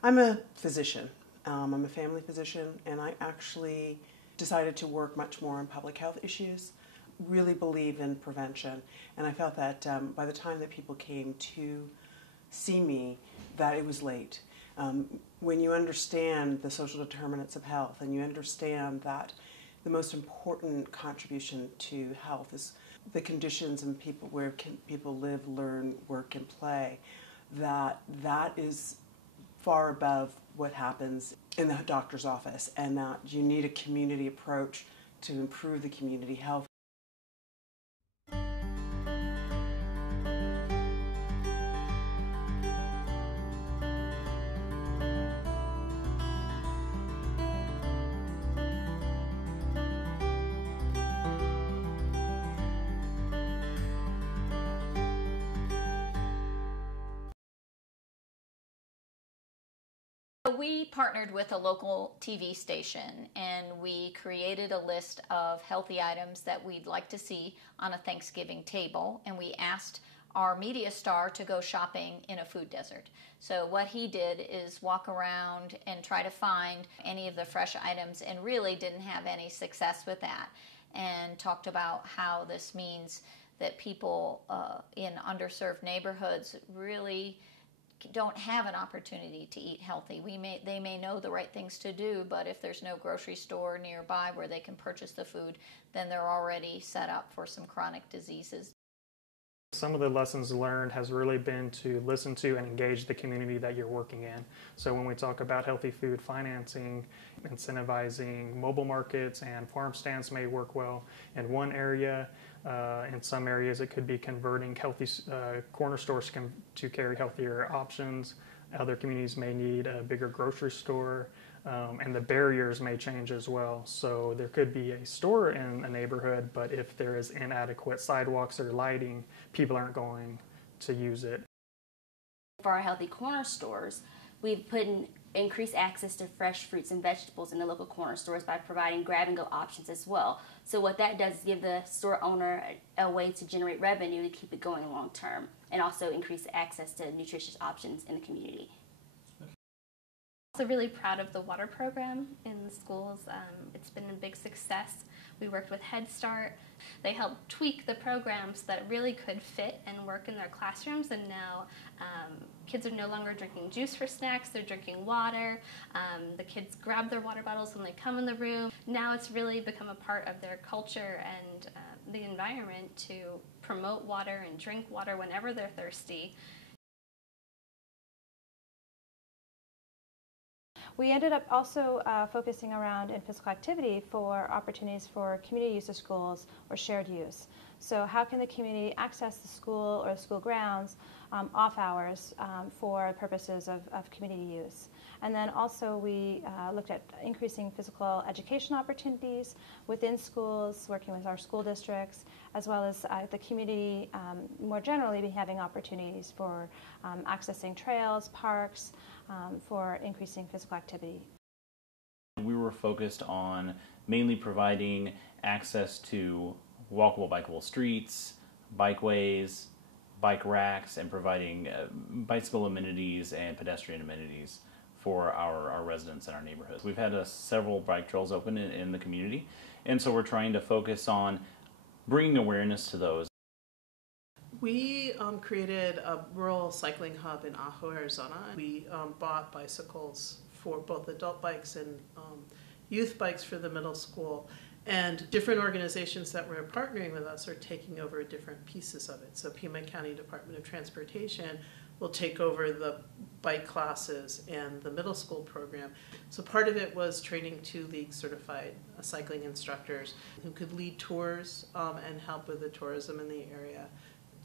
I'm a physician. I'm a family physician, and I actually decided to work much more on public health issues, really believe in prevention. And I felt that by the time that people came to see me, that it was late. When you understand the social determinants of health and you understand that the most important contribution to health is the conditions and people where people live, learn, work, and play, that is far above what happens in the doctor's office, and that you need a community approach to improve the community health. We partnered with a local TV station and we created a list of healthy items that we'd like to see on a Thanksgiving table, and we asked our media star to go shopping in a food desert. So what he did is walk around and try to find any of the fresh items, and really didn't have any success with that, and talked about how this means that people in underserved neighborhoods really don't have an opportunity to eat healthy. They may know the right things to do, but if there's no grocery store nearby where they can purchase the food, then they're already set up for some chronic diseases. Some of the lessons learned has really been to listen to and engage the community that you're working in. So when we talk about healthy food financing, incentivizing mobile markets and farm stands may work well in one area. In some areas, it could be converting healthy corner stores to carry healthier options. Other communities may need a bigger grocery store, and the barriers may change as well. So there could be a store in a neighborhood, but if there is inadequate sidewalks or lighting, people aren't going to use it. For our healthy corner stores, we've put in increased access to fresh fruits and vegetables in the local corner stores by providing grab-and-go options as well. So what that does is give the store owner a way to generate revenue to keep it going long term, and also increase access to nutritious options in the community. Also really proud of the water program in the schools. It's been a big success. We worked with Head Start. They helped tweak the program so that it really could fit and work in their classrooms, and now kids are no longer drinking juice for snacks, they're drinking water. The kids grab their water bottles when they come in the room. Now it's really become a part of their culture and the environment to promote water and drink water whenever they're thirsty. We ended up also focusing around in physical activity for opportunities for community use of schools or shared use. So how can the community access the school or the school grounds off hours for purposes of community use? And then also we looked at increasing physical education opportunities within schools, working with our school districts, as well as the community more generally be having opportunities for accessing trails, parks, for increasing physical activity. We were focused on mainly providing access to walkable, bikeable streets, bikeways, bike racks, and providing bicycle amenities and pedestrian amenities for our residents in our neighborhoods. We've had several bike trails open in the community, and so we're trying to focus on bringing awareness to those. We created a rural cycling hub in Ajo, Arizona. We bought bicycles for both adult bikes and youth bikes for the middle school. And different organizations that were partnering with us are taking over different pieces of it. So Pima County Department of Transportation will take over the bike classes and the middle school program. So part of it was training 2 league certified cycling instructors who could lead tours and help with the tourism in the area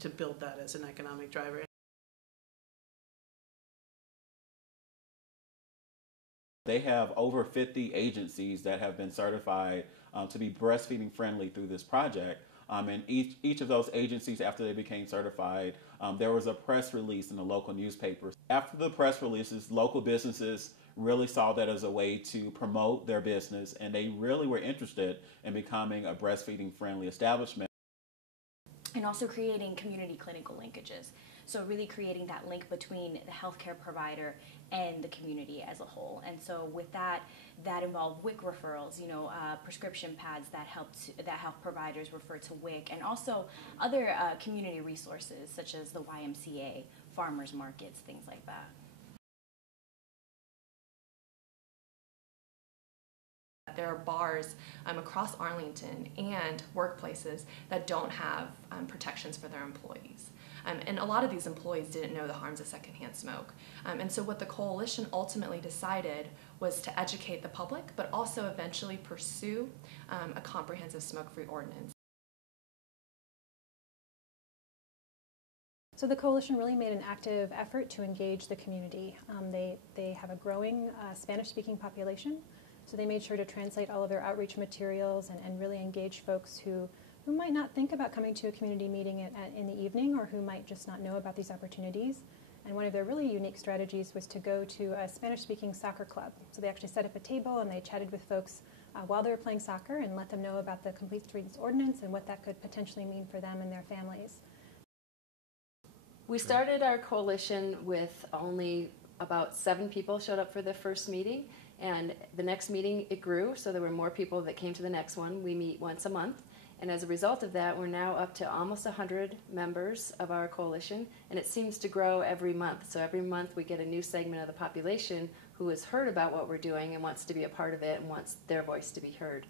to build that as an economic driver. They have over 50 agencies that have been certified to be breastfeeding friendly through this project. And each of those agencies, after they became certified, there was a press release in the local newspapers. After the press releases, local businesses really saw that as a way to promote their business, and they really were interested in becoming a breastfeeding friendly establishment. And also creating community clinical linkages. So really creating that link between the healthcare provider and the community as a whole. And so with that involved WIC referrals, prescription pads that help providers refer to WIC, and also other community resources such as the YMCA, farmers markets, things like that. There are bars across Arlington and workplaces that don't have protections for their employees. And a lot of these employees didn't know the harms of secondhand smoke. And so what the coalition ultimately decided was to educate the public, but also eventually pursue a comprehensive smoke-free ordinance. So the coalition really made an active effort to engage the community. They have a growing Spanish-speaking population, so they made sure to translate all of their outreach materials and really engage folks who might not think about coming to a community meeting in the evening, or who might just not know about these opportunities. And one of their really unique strategies was to go to a Spanish-speaking soccer club. So they actually set up a table and they chatted with folks while they were playing soccer and let them know about the Complete Streets Ordinance and what that could potentially mean for them and their families. We started our coalition with only about 7 people showed up for the first meeting, and the next meeting it grew, so there were more people that came to the next one. We meet once a month, and as a result of that, we're now up to almost 100 members of our coalition, and it seems to grow every month. So every month we get a new segment of the population who has heard about what we're doing and wants to be a part of it and wants their voice to be heard.